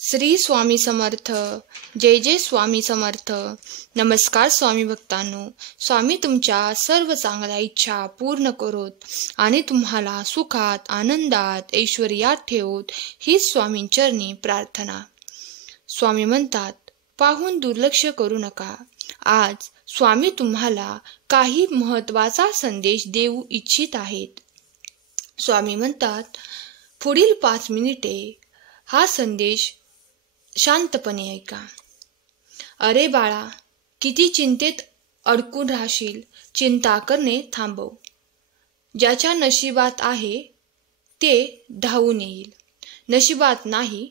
श्री स्वामी समर्थ. जय जय स्वामी समर्थ. नमस्कार स्वामी भक्तांनो. स्वामी तुमच्या सर्व चांगल्या इच्छा पूर्ण करोत आणि तुम्हाला सुखात, आनंदात, ऐश्वर्यात ठेवोत हीच स्वामींचरणी प्रार्थना. स्वामी म्हणतात, पाहून दुर्लक्ष करू नका. आज स्वामी तुम्हाला काही महत्त्वाचा संदेश देऊ इच्छित आहेत. स्वामी म्हणतात, पुढील 5 मिनिटे हा संदेश शांतपणे ऐका. अरे बाळा, किती चिंतेत अडकून राहशील. चिंता करणे थांबव. ज्याच्या नशिबात आहे ते धावून येईल. नशिबात नाही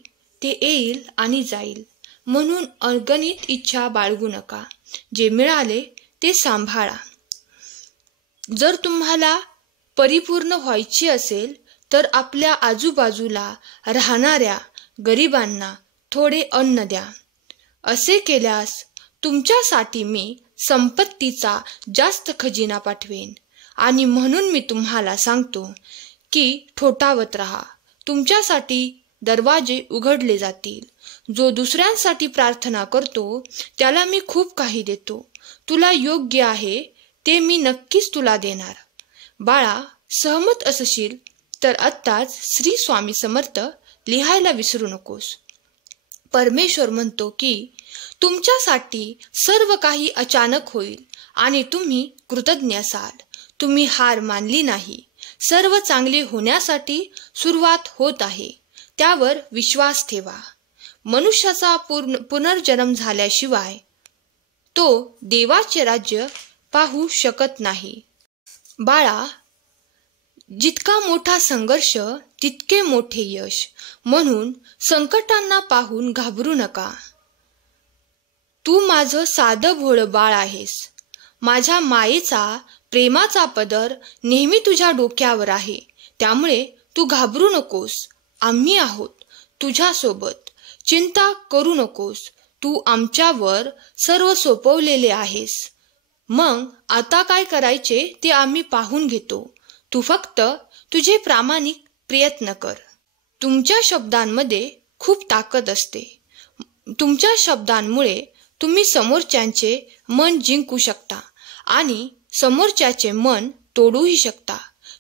ते येईल आणि जाईल. म्हणून अगणित इच्छा बाळगू नका. जे मिळाले ते सांभाळा. जर तुम्हाला परिपूर्ण व्हायचे असेल तर आपल्या आजूबाजूला राहणाऱ्या गरिबांना थोडे अन्न द्या. असे केल्यास तुमच्यासाठी मी संपत्तीचा जास्त खजिना पाठवेन. आणि म्हणून मी तुम्हाला सांगतो की ठोठावत राहा. तुमच्यासाठी दरवाजे उघडले जातील. जो दुसऱ्यांसाठी प्रार्थना करतो त्याला मी खूप काही देतो. तुला योग्य आहे ते मी नक्कीच तुला देणार. बाळा, सहमत असशील तर आत्ताच श्री स्वामी समर्थ लिहायला विसरू नकोस. परमेश्वर म्हणतो की तुमच्यासाठी सर्व काही अचानक होईल आणि तुम्ही कृतज्ञ असाल. तुम्ही हार मानली नाही. सर्व चांगले होण्यासाठी सुरुवात होत आहे. त्यावर विश्वास ठेवा. मनुष्याचा पुनर्जन्म झाल्याशिवाय तो देवाचे राज्य पाहू शकत नाही. बाळा, जितका मोठा संघर्ष तितके मोठे यश. म्हणून संकटांना पाहून घाबरू नका. तू माझं साधं भोळं बाळ आहेस. माझ्या मायेचा प्रेमाचा पदर नेहमी तुझ्या डोक्यावर आहे. त्यामुळे तू घाबरू नकोस. आम्ही आहोत तुझ्यासोबत. चिंता करू नकोस. तू आमच्यावर सर्व सोपवलेले आहेस. मग आता काय करायचे ते आम्ही पाहून घेतो. तू फक्त तुझे प्रामाणिक प्रयत्न कर. तुमच्या शब्दांमध्ये खूप ताकद असते. तुमच्या शब्दांमुळे तुम्ही समोरच्यांचे मन जिंकू शकता आणि समोरच्याचे मन तोडूही शकता.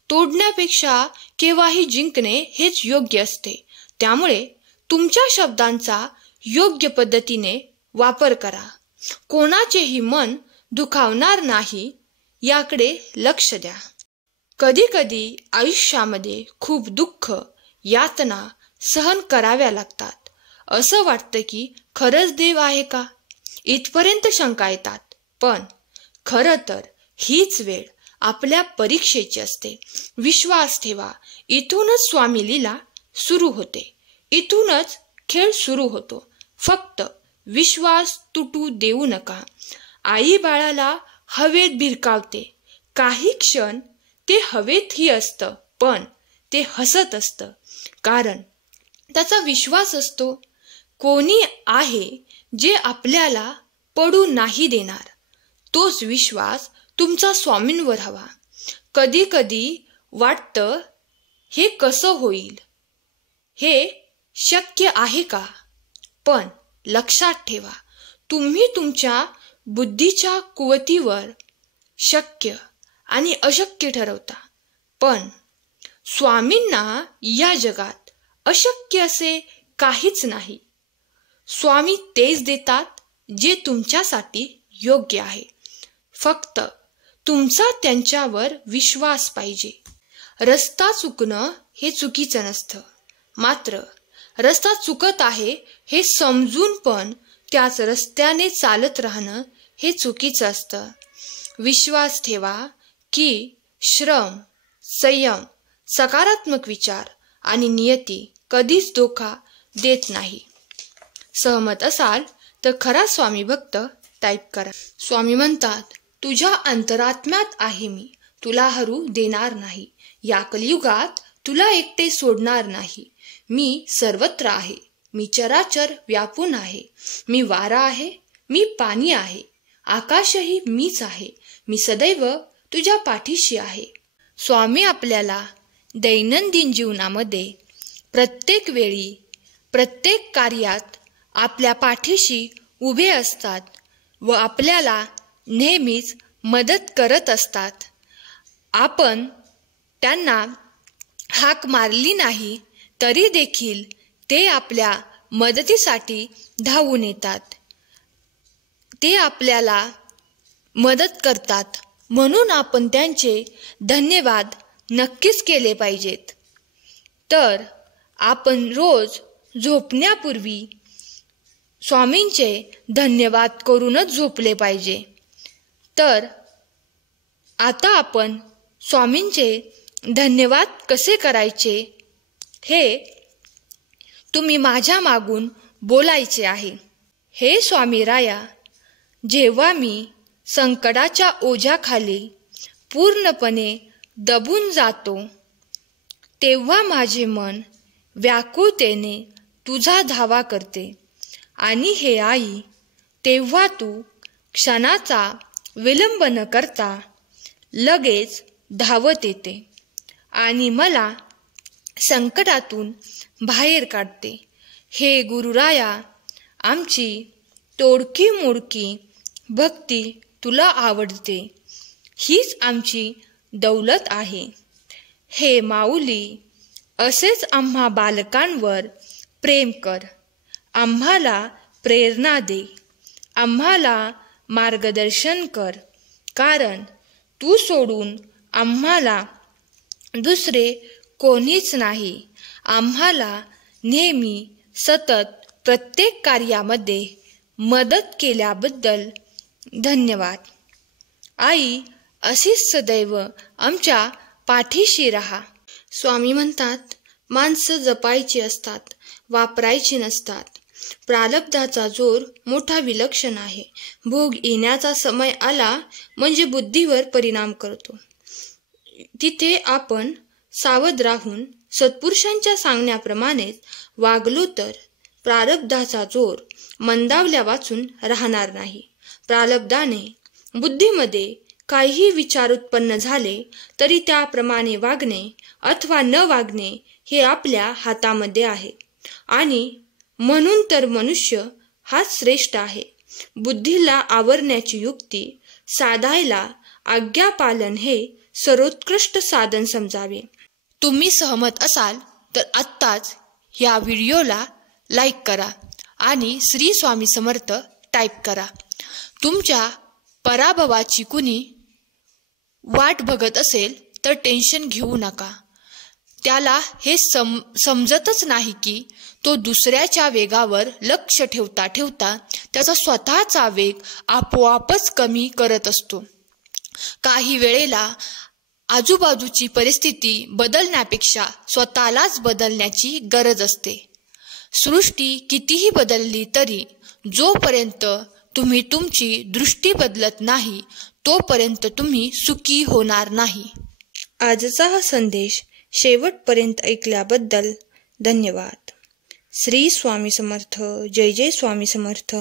तोडण्यापेक्षा केव्हाही जिंकणे हेच योग्य असते. त्यामुळे तुमच्या शब्दांचा योग्य पद्धतीने वापर करा. कोणाचेही मन दुखावणार नाही याकडे लक्ष द्या. कधी कधी आयुष्यामध्ये खूप दुःख, यातना सहन कराव्या लागतात. असं वाटतं की खरंच देव आहे का, इथपर्यंत शंका येतात. पण खरं तर हीच वेळ आपल्या परीक्षेची असते. विश्वास ठेवा. इथूनच स्वामी लीला सुरू होते. इथूनच खेळ सुरू होतो. फक्त विश्वास तुटू देऊ नका. आई बाळाला हवेत भिरकावते. काही क्षण ते हवेतही असतं, पण ते हसत असतं. कारण त्याचा विश्वास असतो कोणी आहे जे आपल्याला पडू नाही देणार. तोच विश्वास तुमचा स्वामींवर हवा. कधी कधी वाटतं हे कसं होईल, हे शक्य आहे का. पण लक्षात ठेवा, तुम्ही तुमच्या बुद्धीच्या कुवतीवर शक्य आणि अशक्य ठरवता. पण स्वामींना या जगात अशक्य असे काहीच नाही. स्वामी तेच देतात जे तुमच्यासाठी योग्य आहे. फक्त तुमचा त्यांच्यावर विश्वास पाहिजे. रस्ता चुकणं हे चुकीचं नसतं. मात्र रस्ता चुकत आहे हे समजून पण त्याच रस्त्याने चालत राहणं हे चुकीचं असतं. विश्वास ठेवा की श्रम, संयम, सकारात्मक विचार आणि नियती कधीच धोका देत नाही. सहमत असाल तर खरा स्वामी भक्त टाईप करा. स्वामी म्हणतात, तुझ्या अंतरात्म्यात आहे मी. तुला हरू देणार नाही. या कलियुगात तुला एकटे सोडणार नाही. मी सर्वत्र आहे. मी चराचर व्यापून आहे. मी वारा आहे. मी पाणी आहे. आकाशही मीच आहे. मी सदैव तुझ्या पाठीशी आहे. स्वामी आपल्याला दैनंदिन जीवनामध्ये प्रत्येक वेळी प्रत्येक कार्यात आपल्या पाठीशी उभे असतात व आपल्याला नेहमीच मदत करत असतात. आपण त्यांना हाक मारली नाही तरी देखील ते आपल्या मदतीसाठी धावून येतात. ते आपल्याला मदत करतात म्हणून आपण त्यांचे धन्यवाद नक्कीच केले पाहिजेत. तर आपण रोज झोपण्यापूर्वी स्वामींचे धन्यवाद करूनच झोपले पाहिजे. तर आता आपण स्वामींचे धन्यवाद कसे करायचे हे तुम्ही माझ्या मागून बोलायचे आहे. हे स्वामी राया, जेव्हा मी संकटाच्या ओझ्याखाली पूर्णपणे दबून जातो तेव्हा माझे मन व्याकुळतेने तुझा धावा करते आणि हे आई, तेव्हा तू क्षणाचा विलंब न करता लगेच धावत येते आणि मला संकटातून बाहेर काढते. हे गुरुराया, आमची तोडकी मोडकी भक्ती तुला आवडते, हीच आमची दौलत आहे. हे माऊली, असेच आम्हा बालकांवर प्रेम कर, आम्हाला प्रेरणा दे, आम्हाला मार्गदर्शन कर, कारण तू सोडून आम्हाला दुसरे कोणीच नाही. आम्हाला नेहमी सतत प्रत्येक कार्यामध्ये मदत केल्याबद्दल धन्यवाद. आई, अशीच सदैव आमच्या पाठीशी राहा. स्वामी म्हणतात, माणसं जपायची असतात, वापरायची नसतात. प्रारब्धाचा जोर मोठा विलक्षण आहे. भोग येण्याचा समय आला म्हणजे बुद्धीवर परिणाम करतो. तिथे आपण सावध राहून सत्पुरुषांच्या सांगण्याप्रमाणेच वागलो तर प्रारब्धाचा जोर मंदावल्या वाचून राहणार नाही. प्रारब्धाने बुद्धीमध्ये काहीही विचार उत्पन्न झाले तरी त्याप्रमाणे वागणे अथवा न वागणे हे आपल्या हातामध्ये आहे. आणि म्हणून तर मनुष्य हाच श्रेष्ठ आहे. बुद्धीला आवरण्याची युक्ती साधायला आज्ञापालन हे सर्वोत्कृष्ट साधन समजावे. तुम्ही सहमत असाल तर आत्ताच या व्हिडिओला लाईक करा आणि श्री स्वामी समर्थ टाईप करा. तुमच्या पराभवाची कुणी वाट बघत असेल तर टेन्शन घेऊ नका. त्याला हे समजतच नाही की तो दुसऱ्याच्या वेगावर लक्ष ठेवता ठेवता त्याचा स्वतःचा वेग आपोआपच कमी करत असतो. काही वेळेला आजूबाजूची परिस्थिती बदलण्यापेक्षा स्वतःलाच बदलण्याची गरज असते. सृष्टी कितीही बदलली तरी जोपर्यंत तुम्ही तुमची दृष्टी बदलत नाही तोपर्यंत तुम्ही सुखी होणार नाही. आजचा हा संदेश शेवटपर्यंत ऐकल्याबद्दल धन्यवाद. श्री स्वामी समर्थ. जय जय स्वामी समर्थ.